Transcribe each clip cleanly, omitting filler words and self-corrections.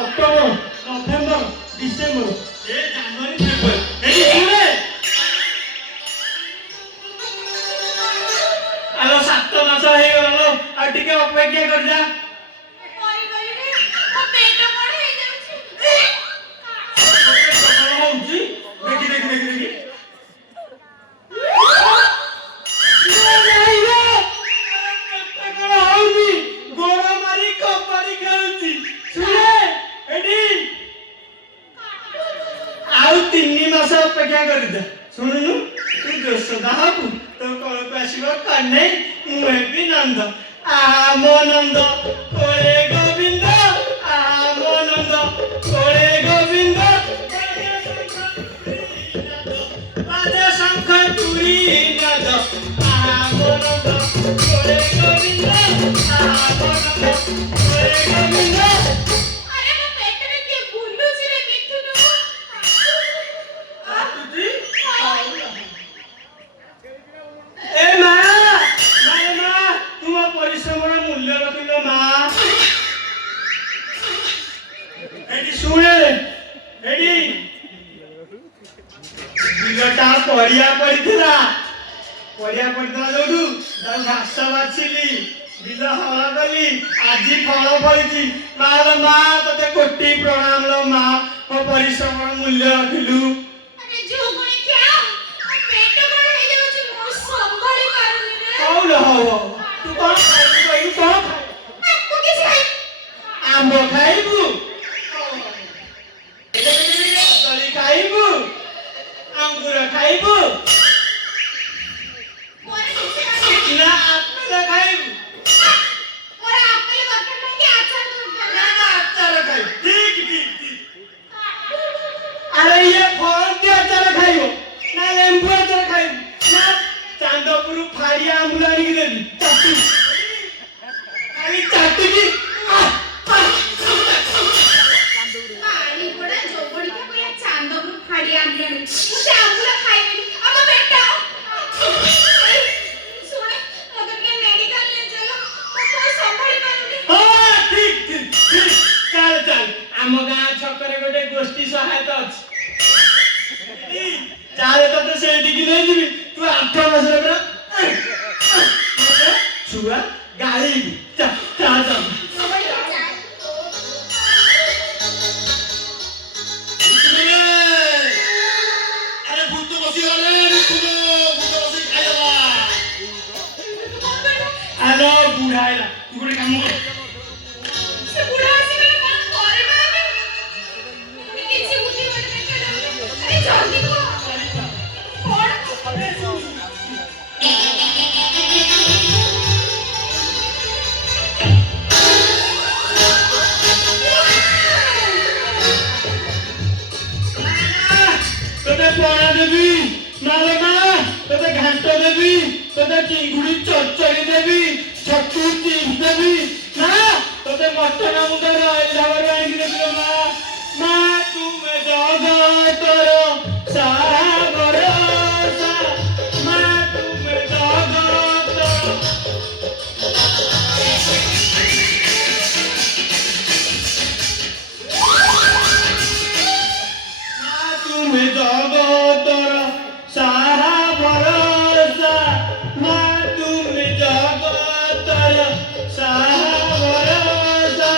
October November December ଏ ଜାନୁଆରୀ ଫେବୃଆରୀ ଏଇ ଶୁଣେ ଆଲୋ 7 ମାସ ହେଇଗଲା ଆଉ ଟିକେ ଅପେକ୍ଷା କରିଯା। ଅପେକ୍ଷା କରିଦେ ଶୁଣୁନୁ ତୁ ଦୋଷଦା ହବୁ ତୋ କଳକୁ ଆସିବ କହ୍ନେଇ ମୁଁ ହେବି ନନ୍ଦ ମୋ ନନ୍ଦ କୋଳେ ଗୋବିନ୍ଦ ମୋ ନନ୍ଦ କୋଳେ ଗୋବିନ୍ଦ ବାଜେ ଶଙ୍ଖ ତୁରୀ ନାଦ ମୋ ନନ୍ଦ କୋଳେ ଗୋବିନ୍ଦ ମୋ ନନ୍ଦ କୋଳେ ଗୋବିନ୍ଦ। ପଡ଼ିଥିଲା ଯୋଉଠୁ ତାକୁ ଘାସ ବାଛିଲି ବିଲ ହଳ କଲି ଆଜି ଫଳ ଫଳିଛି ମାର ମା ତତେ କୋଟି ପ୍ରଣାମ ଲୋ ମା ମୋ ପରିଶ୍ରମର ମୂଲ୍ୟ ରଖିଲୁ। ତୁ କଣ ଖାଇବୁ କହିଲୁ କଣ ଆମ୍ବ ଖାଇବୁ କଦଳୀ ଖାଇବୁ ଅଙ୍ଗୁର ଖାଇବୁ ନା ଆପେଲ ଖାଇବୁ ଆଚାର ଖାଇବୁ ଠିକ ଆରେ ଇଏ ଫଳନ୍ତି ଆଚାର ଖାଇବ ନା ଲେମ୍ବୁ ଆଚାର ଖାଇବୁ ନା ଚାନ୍ଦପୁର ଫାଡ଼ିଆ ଆମ୍ବୁଲ ଆଣିକି ଦେବି ଚାଟିକି ଆମ ଗାଁ ଛକରେ ଗୋଟେ ଗୋଷ୍ଠୀ ସହାୟତା ଅଛି ଚାଲେ ତତେ ସେଇଠିକି ନେଇଯିବି ତୁ 8 ମାସର ଛୁଆ ଗାଳିବି ଆଲୋ ବୁଢା ହେଲା ତୁ ଗୋଟେ କାମ କର তোতে পড়া দেবি নালে মা তোতে ঘান্ট দেবি তোতে চিঙ্গুড়ি চচ্চড়ি দেবি ছটু চিপস দেবি না তোতে মটন মুন্ডর ঝাবর আনিকি দেবি মা মা তুমি জগতর সারা ভরসা মা তুমি জগতর তুমি জগতর সারা ভরসা মা তুমি জগতর সারা ভরসা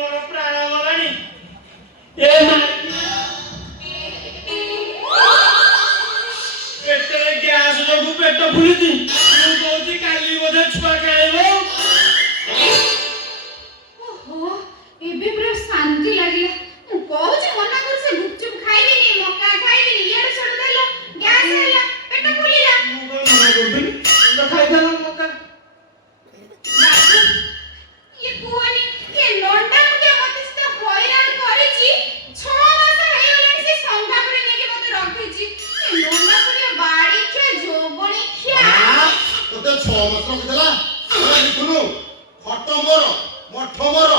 ମୋର ପ୍ରାଣ ଗଲାଣି ଏ ପେଟରେ ଗ୍ୟାସ ଯୋଗୁ ପେଟ ଫୁଲିଛି ମୁଁ କହୁଛି କାଲି ବୋଧେ ଛୁଆ ଖାଇବ ଓହୋ ଏବେ ପୁରା ଶାନ୍ତି ଲାଗିଲା ମୁଁ କହୁଛି ମନା କରୁଛି ଗୁପଚୁପ ଖାଇବିନି ମକା ଖାଇବିନି ଇଆଡେ ଛଡ ଦେଲ ଗ୍ୟାସ ହେଲା ପେଟ ଫୁଲିଲା ମୁଁ କଣ ମନା କରୁଥିଲି ତ ଖାଇଦେଲ ମକା ବାବୁ ଇଏ କୁହନି ଏ ଲଣ୍ଡା ମୁଣ୍ଡିଆ ମତେ ସେ ହଇରାଣ କରିଛି 6 ମାସ ହେଇଗଲାଣି ସେ ସଂଘାପୁରେ ନେଇକି ମତେ ରଖିଛି ଏ ଲଣ୍ଡା ମୁଣ୍ଡିଆ ବାଡି ଖିଆ ଯୋବଣି ଖିଆ ତତେ 6 ମାସ ରଖିଥିଲା ଶୁଣୁ ଖଟ ମୋର ମଠ ମୋର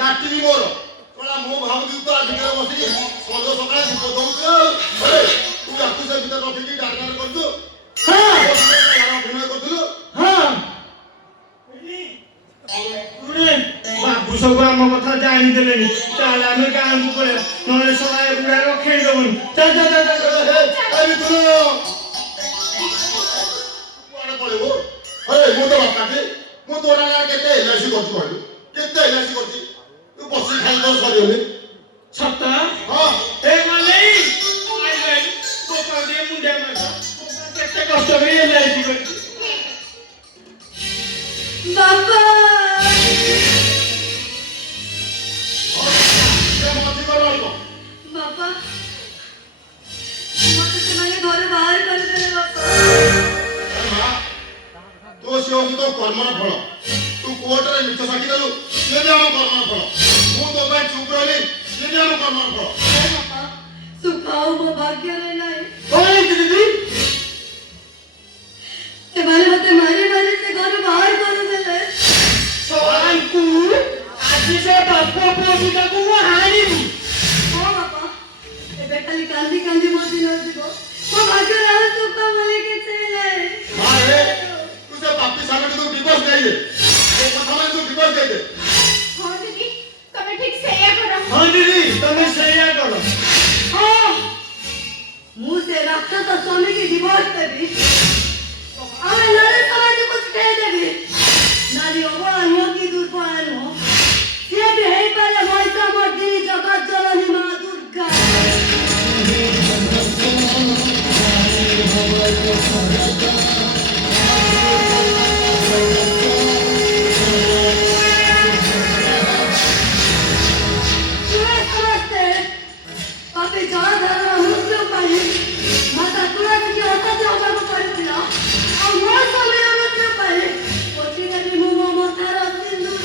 ଲାଟିନି ମୋର କଳା ମୁଁ ଭାବୁଛି ତୁ ଆଜି ଭିତରେ ବସିକି ସଞ୍ଜ ସକାଳେ ଧୂପ ଦଉଛୁ ଆରେ ତୁ ଆକୁ ସେ ଭିତରେ ରଖିକି ଡାକ୍ତର କରୁଛୁ ଅଭିନୟ କରୁଥିଲୁ ବାବୁ ସବୁ ଆମ କଥା ଜାଣିଦେଲେଣି ଚାଲ ଆମେ ଗାଁକୁ ପଳେଇବା ନହେଲେ ସବାଇ ବୁଢା ରଖେଇ ଦବୁନି ଚାଲ ଚାଲ ଚାଲ କୁଆଡେ ପଳେଇବୁ ଆରେ ମୁଁ ତ ବାପାଟି ମୁଁ ତୋର କେତେ ଏଲ୍ଆଇସି କରୁଛି କହିଲୁ କେତେ ଏଲ୍ଆଇସି କରୁଛି ତୁ ବସି ଖାଇ ତ ସରିବନି ସତ ହଁ ଏ ମାଲେଇ ଆଇ ଭାଇ ବୋପା দিয়ে ମୁଣ୍ଡିଆ ମାର କେତେ କଷ୍ଟ କରି ଏଲ୍ଆଇସି କରିଛି ବାବା ବାପା ମତେ ସେମାନେ ଘରୁ ବାହାର କରିଦେଲେ ବାପା ତୁ ସେ ହଉଛି ତୋ କର୍ମର ଫଳ ତୁ କୋର୍ଟରେ ମିଛ ସାକ୍ଷୀ ଦେଲୁ ସିଏ ବି ଆମ କର୍ମର ଫଳ ମୁଁ ତୋ ପାଇଁ ଚୁପ୍ ରହିଲି ସିଏ ବି ଆମ କର୍ମର ଫଳ ବାପା ସୁଖ ଆଉ ମୋ ଭାଗ୍ୟରେ ନାହିଁ କଣ ହେଇଛି ଦିଦି ସେମାନେ ମତେ ମାରି ମାରି ସେ ଘରୁ ବାହାର କରିଦେଲେ ସବାଇକୁ ଆଜି ସେ ବାପ ପୁଅ ଦିଟାକୁ ମୁଁ ହାଣିବି ହଁ ବାପା ଏବେ ଖାଲି କାନ୍ଦି କାନ୍ଦି ମୋ ଦିନ ଯିବ ମୋ ଭାଗ୍ୟରେ ଆଉ ସୁଖ ବୋଲି କିଛି ନାହିଁ ଆରେ ତୁ ସେ ପାପି ସାଙ୍ଗଠୁ ତୁ ଡିଭୋର୍ସ ଦେଇଦେ ଏ କଥା ମାନେ ତୁ ଡିଭୋର୍ସ ଦେଇଦେ ହଁ ଦିଦି ତମେ ଠିକ ସେଇଆ କର ହଁ ଦିଦି ତମେ ସେଇଆ କର ହଁ ମୁଁ ସେ ରାକ୍ଷସ ସ୍ୱାମୀକି ଡିଭୋର୍ସ ଦେବି ଆମେ ନାରୀ ସମାଜକୁ ଶିଖେଇ ଦେବି ନାରୀ ଅବଳା ନୁହଁ କି ଦୁର୍ବଳା ନୁହଁ ସିଏ ବି ହେଇପାରେ ମହିଷା ମର୍ଦିନୀ ଜଗତ ଜନନୀ ମା ଦୁର୍ଗା ସମସ୍ତେ ପାପି ଜଳଧାରର ମୃତ୍ୟୁ ପାଇଁ ମାତା ତୁଳସୀକି ଅସତ୍ୟ ହବାକୁ ପଡ଼ିଥିଲା ଆଉ ମୋ ସ୍ୱାମୀର ମୃତ୍ୟୁ ପାଇଁ ପୋଛି ଦେବି ମୁଁ ମୋ ମଥାର ସିନ୍ଦୁର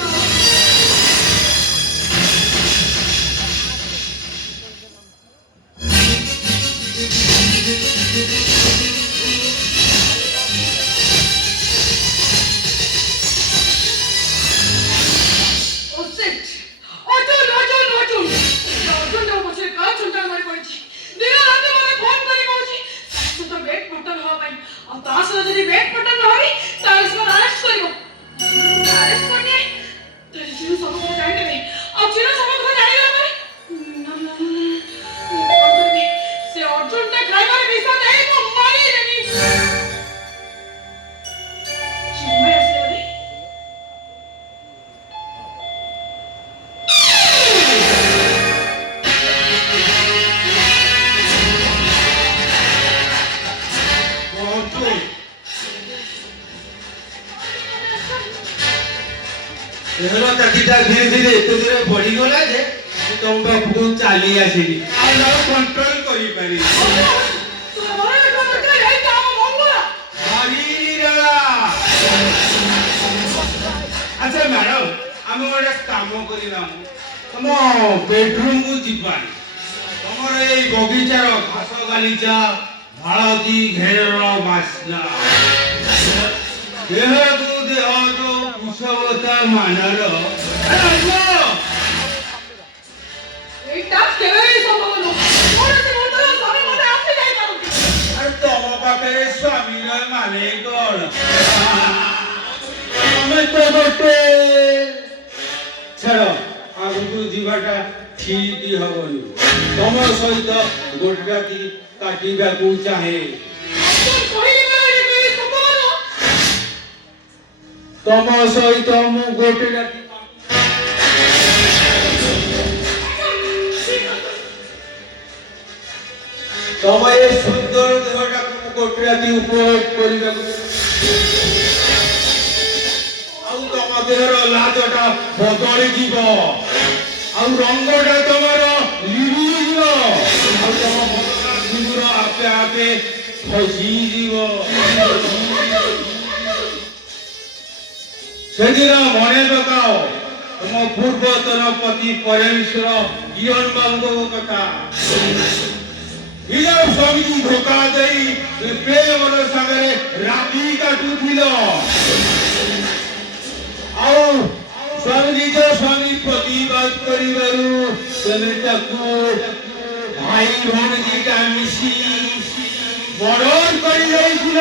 धीरे धीरे एत दूर बढ़ीगला जे तुम बापू चली आसिली कंट्रोल कर अच्छा मैडम आम गोटे कम करवा तुम बेडरूम को जीवा तुम ये बगीचार घास गालीचा हलदी घेर बास्ना देह को देह जो कुशवता मानर तुम पाखे स्वामी माने कौन तो गोटे छाड़ आगु जीवाटा ठीक हबनी तुम सहित गोटे राति काटा चाहे तुम सहित मु गोटे राति ତମ ଏ ସୁନ୍ଦର ଦେହଟାକୁ ମୁଁ ଗୋଟେ ରାତି ଉପଭୋଗ କରିବାକୁ ଆଉ ତମ ଦେହର ଲାଜଟା ବଦଳିଯିବ ଆଉ ରଙ୍ଗଟା ତମର ଲିଭିଯିବ ଆଉ ତମ ମନଟା ସିନ୍ଦୁର ଆପେ ଆପେ ଖସିଯିବ। ସେଦିନ ମନେ ପକାଅ ତମ ପୂର୍ବତନ ପତି ପରମେଶ୍ୱର କିରଣ ବାବୁଙ୍କ କଥା। ନିଜ ସ୍ୱାମୀକୁ ଧୋକା ଦେଇ ପ୍ରେମର ସାଙ୍ଗରେ ରାତି କାଟୁଥିଲ ଆଉ ନିଜ ସ୍ୱାମୀ ପ୍ରତିବାଦ କରିବାରୁ ତମେ ତାକୁ ଭାଇ ଭଉଣୀ ଦିଟା ମିଶି ମର୍ଡର କରିଦେଇଥିଲ।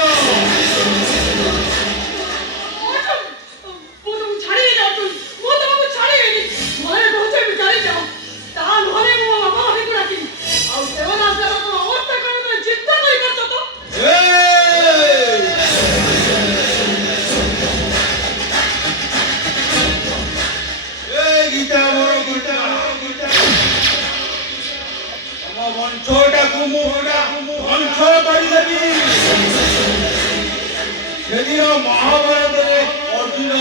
ସେଦିନ ମହାଭାରତରେ ଅର୍ଜୁନ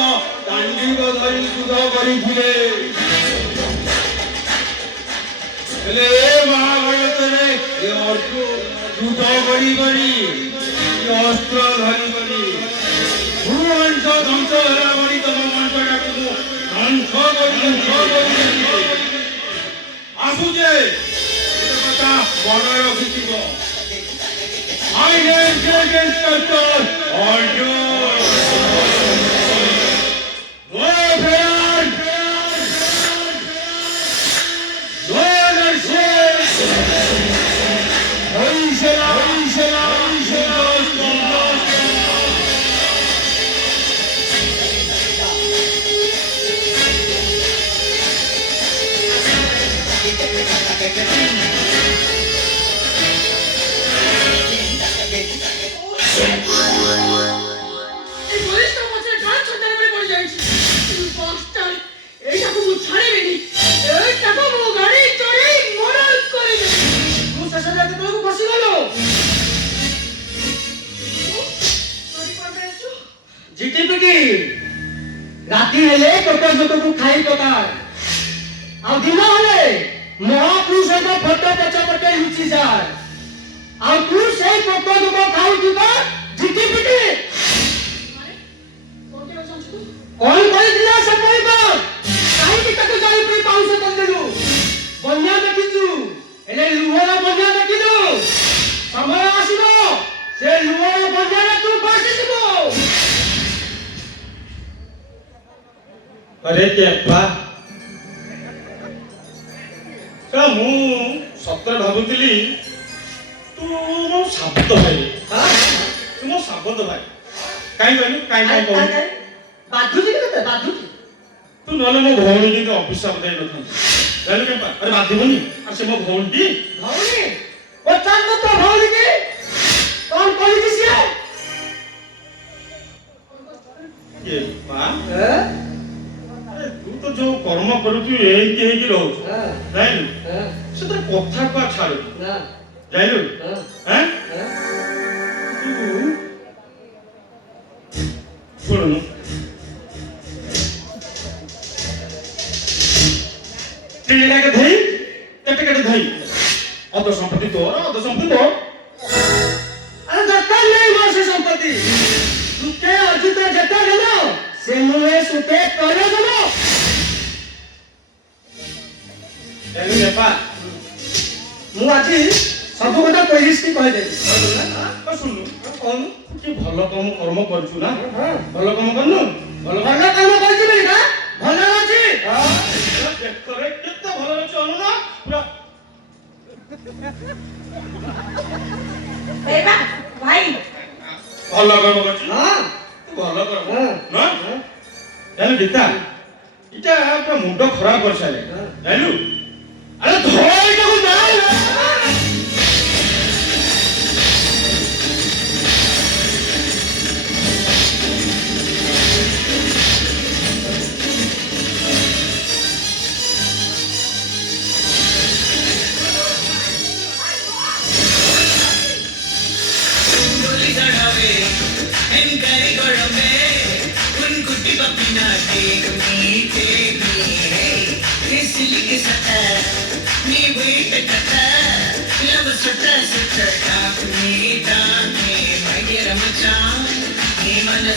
ଦାଣ୍ଡିକ ଧରି ଯୁଦ୍ଧ କରିଥିଲେ ହେଲେ ଏ ମହାଭାରତରେ ଅର୍ଜୁନ ଯୁଦ୍ଧ କରି ଅସ୍ତ୍ର ଧରି ଭୂମଂସ ଧ୍ୱଂସ ହେଲା ଭଳି ତମ ମଞ୍ଚଟାକୁ ମୁଁ ଧ୍ୱଂସ କରି ଆସୁଛେ କଥା ମନେ ରଖିଥିବ। I am Dragon Sculptor Arjun. No friend. No mercy. Hoishana. राति हेले टोटल जोतकू खाई पकार आ दिन हेले महापुरुष को फोटो पचा पटे लुचि जाय आ तू से फोटो को खाऊ दिबा झिटी पिटी कौन कोई दिला से कोई बात काहे कि तक जाई पे पाउस कर देलु बन्या देखिजु एले लुहरा बन्या देखिजु समय आसीबो से लुहरा बन्या तू बसिबो। अरे केपा का मु सत्य भाबुतिली तू मो साबत भाई तू मो साबत भाई काई कहू बाधुजी केते बाधुजी तू नले मो भौणी के ऑफिस सब दे नथन जानू केपा अरे बाधिबनी आ से मो भौणी पचान तो भौणी के कौन कहली से केपा तू तो जो कर्म करू तू एंके हेकी रहू जाइलु सेतर कथा का छाड़ जाइलु हैं तू सुन टीला के धई केटे धई अध संपत्ति तोर अध संपत्ति तो अरे दत्ता नहीं मोर से संपत्ति तुके अर्जित जता गेलो से मुए सुते करे देलो जानू केपा मु आजी सब কথা কইলিস কি কই দেলি सुनु कौन कि भलो कर्म करछु ना भलो काम करनु भलो ଭଲ କାମ କରିଛି ବୋଲି ନା ଭଲ ଅଛି देखरे केते भलो अछि अनु ना पूरा बेटा भाई भलो काम करछु हां तू भलो कर ना जानू गीता इटा पूरा मुंड खराब कर साले जानू अरे धोई को ना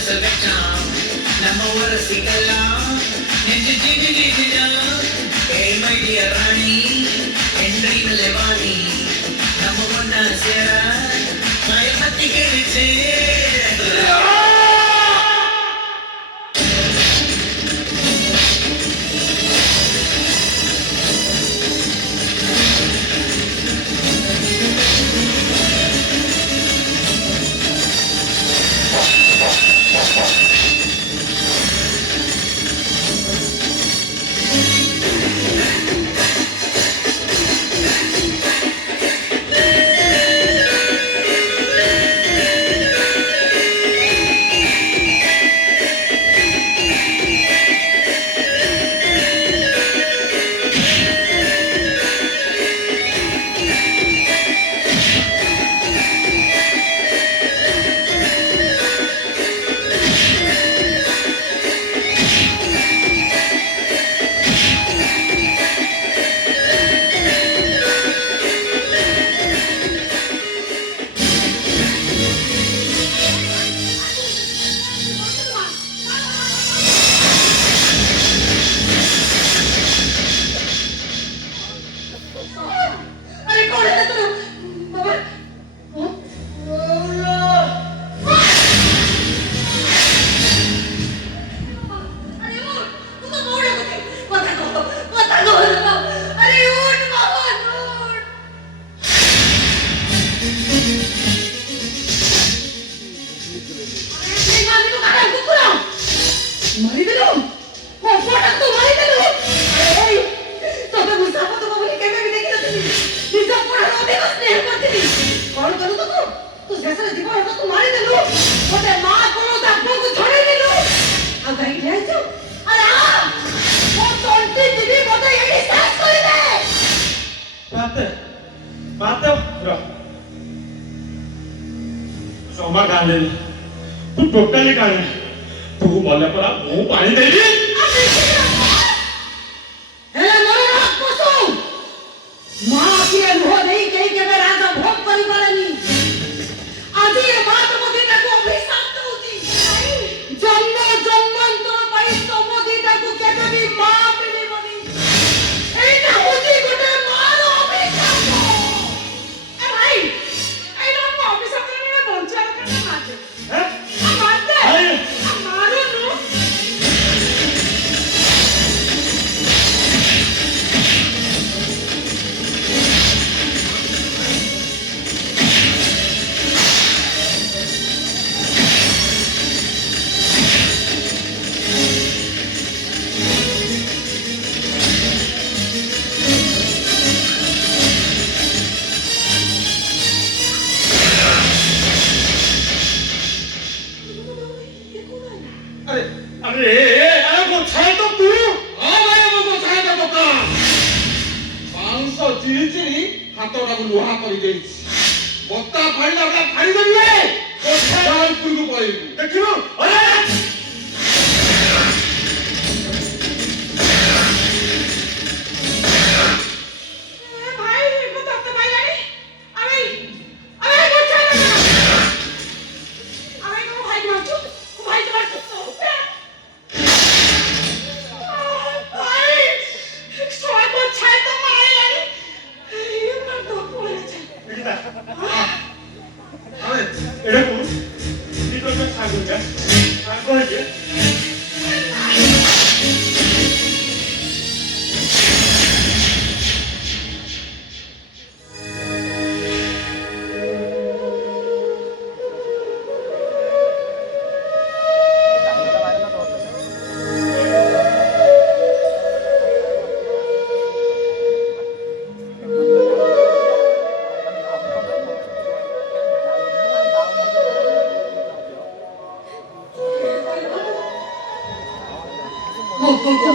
மனசு வச்சான் நம்ம உரசிக்கலாம் நெஞ்சு ஜிகு ஜிகுஜா ஏய் மை டியர் ராணி என்றி மலைவாணி நம்ம ஒன்னா சேர மயப்பத்தி கிழிச்சு अरे कौन है तू बाबा अरे उठ तू तो बोल रहा पता को अरे उठ बाबा उठ अरे मामी को काटा कुकुरा मारी दे लो वो फोटा तो मारी दे लो अरे तो मैं गुस्सा को तो बोली के मैं भी देखी तो निजा पड़ा रोते को स्नेह करती कौन करू तो तू जैसे जीवन होता तू मारी दे लो ओते मां को तो आपको को छोड़े नहीं लो अब कहीं ले जाओ अरे हां वो तोंटी दीदी बोले ये सास कर दे बात रो सोमा गाले तू टोटली गाले तू मले परा मु पानी देली हेला मोरे हाथ पोसो मां के मुंह नहीं कहीं के मैं राजा भोग करी पारेनी आज ये बात मोदी को अभिशाप होती जन्म जन्मांतर पाई तो मोदी को केबे भी मां मिली बनी एटा होती गोटे मारो अभिशाप ए भाई एटा को अभिशाप ने बंचा करना मारते हैं मारते मारो नु अरे अरे वो छाए तो तू ହଁ ଭାଇ ମୋ ସାହାଯ୍ୟ ଦୋକାନ ମାଂସ ଚିରି ଚିରି ହାତଟାକୁ ଲୁହା କରିଦେଇଛି ବତା ଫାଡ଼ିଲା ବେଳେ ଫାଡ଼ି ଦେଲେ ଉପରକୁ ପଳେଇବୁ देखियो अरे भाई को तब तो भाई जानी अबे को चल अबे को भाई मारचू भाई मार सकता भाई सोए को छाए तो मारे जानी ये मर तो बोले देखिता अरे एड़ा को नी तो सागो जा सागो है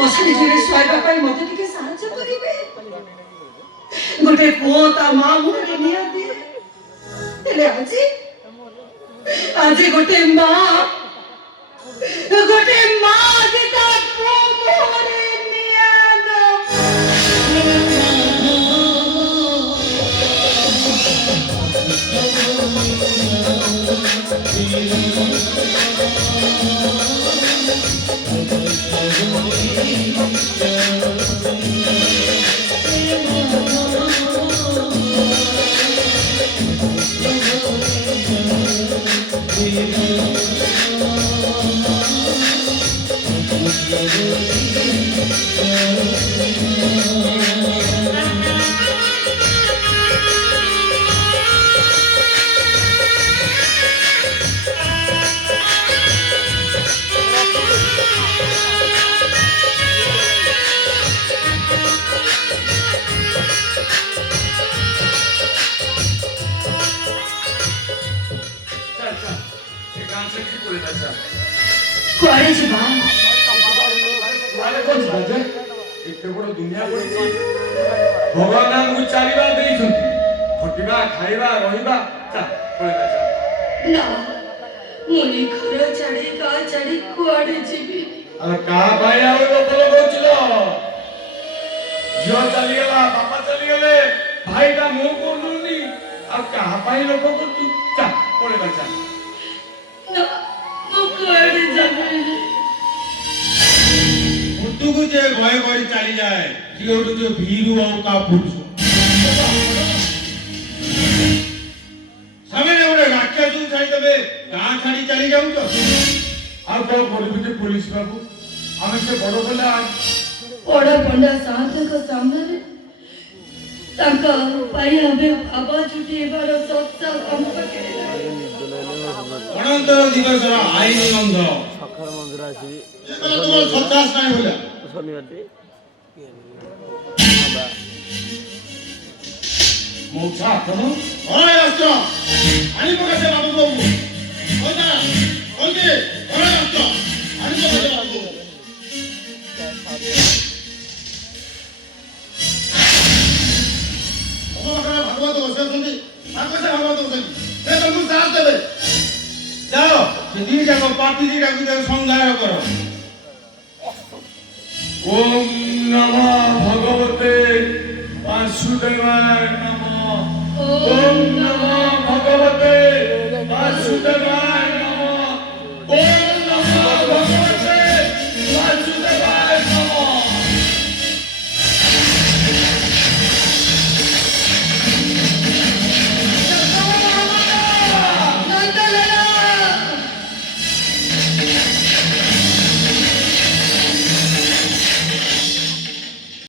ମଶାଣି ଝିରେ ଶୋଇବା ପାଇଁ ମତେ ଟିକେ ସାହାଯ୍ୟ କରିବେ ଗୋଟେ ପୁଅ ତା ମା ମୁହଁରେ ନିଆଁ ଦିଏ ହେଲେ ଆଜି ଗୋଟେ ମା ଆଜି ତା ପୁଅ ମୁହଁରେ ନିଆଁ ଦବ କୁଆଡେ ଯିବା? କୁଆଡେ କଣ ଯିବା ଯେ? ଏତେ ବଡ ଦୁନିଆ ପଡିଛି। ଭଗବାନ ଆମକୁ ଚାଲିବା ଦେଇଛନ୍ତି, ଖଟିବା ଖାଇବା ରହିବା। ଚା ପଳେଇବା ଚା। ନା, ମୁଁ ଏ ଘର ଛାଡି ଗାଁ ଛାଡି କୁଆଡେ ଯିବି? ଆଉ କାହା ପାଇଁ ଆଉ ଲୋକ ଲଗଉଥିଲ? ଝିଅ ଚାଲିଗଲା, ବାପା ଚାଲିଗଲେ, ଭାଇଟା ମୁଁ କରୁନି, ଆଉ କାହା ପାଇଁ ଲୋକ କରୁଛୁ? ଚା ପଳେଇବା ଚା। ନା, ମୁଁ କୁଆଡେ ଯିବି? ମୁଟୁକୁ ଯେ ଭୟ କରି ଚାଲିଯାଏ ସିଏ ହଉଛି ଭୀରୁ ଆଉ କା ପୁରୁଷ। ସେମାନେ ଗୋଟେ ରାକ୍ଷସକୁ ଛାଡ଼ିଦେବେ, ଗାଁ ଛାଡ଼ି ଚାଲି ଯାଉଛ। ଆଉ କଣ କରିବି ଯେ ପୋଲିସ ବାବୁ? ଆମେ ସେ ବଡ ପିଲା। ବଡ ପଣ୍ଡା ସାନ୍ତଙ୍କ ସାମ୍ନାରେ ତାଙ୍କ ପାଇଁ ଆମେ ଭାବ ଛୁଟିବାର ସତ୍ତା ଆମ ପାଖରେ ନାହିଁ। ଗଣତନ୍ତ୍ର ଦିବସର ଆଇନ ବନ୍ଧ ଏ ବେଲେ ତୁମର ସନ୍ତାସ ନାହିଁ ବୋଲେ ମଉସା ଆପଣ ଘରେ ଆସ ଆଣି ପକା ସେ ବାବୁ ବୋଉ କଇତା କଇକି ଘରେ ଆସ ଆଣି ପକା ସେ ବାବୁ ବୋଉ ଭଗବତ ବସେଇଛନ୍ତି ତାଙ୍କ ସେ ଭଗବତ ବସେଇଛନ୍ତି ସେ ତମକୁ ସାଥ ଦେବେ। ଯାଅ ସେ ଦିଟାଙ୍କ ପାର୍ଟି ଦିଟାକୁ ତାକୁ ସଂହାର କର। ଓମ୍ ନମଃ ଭଗବତେ ବାସୁଦେବାୟ ନମଃ। ଓମ୍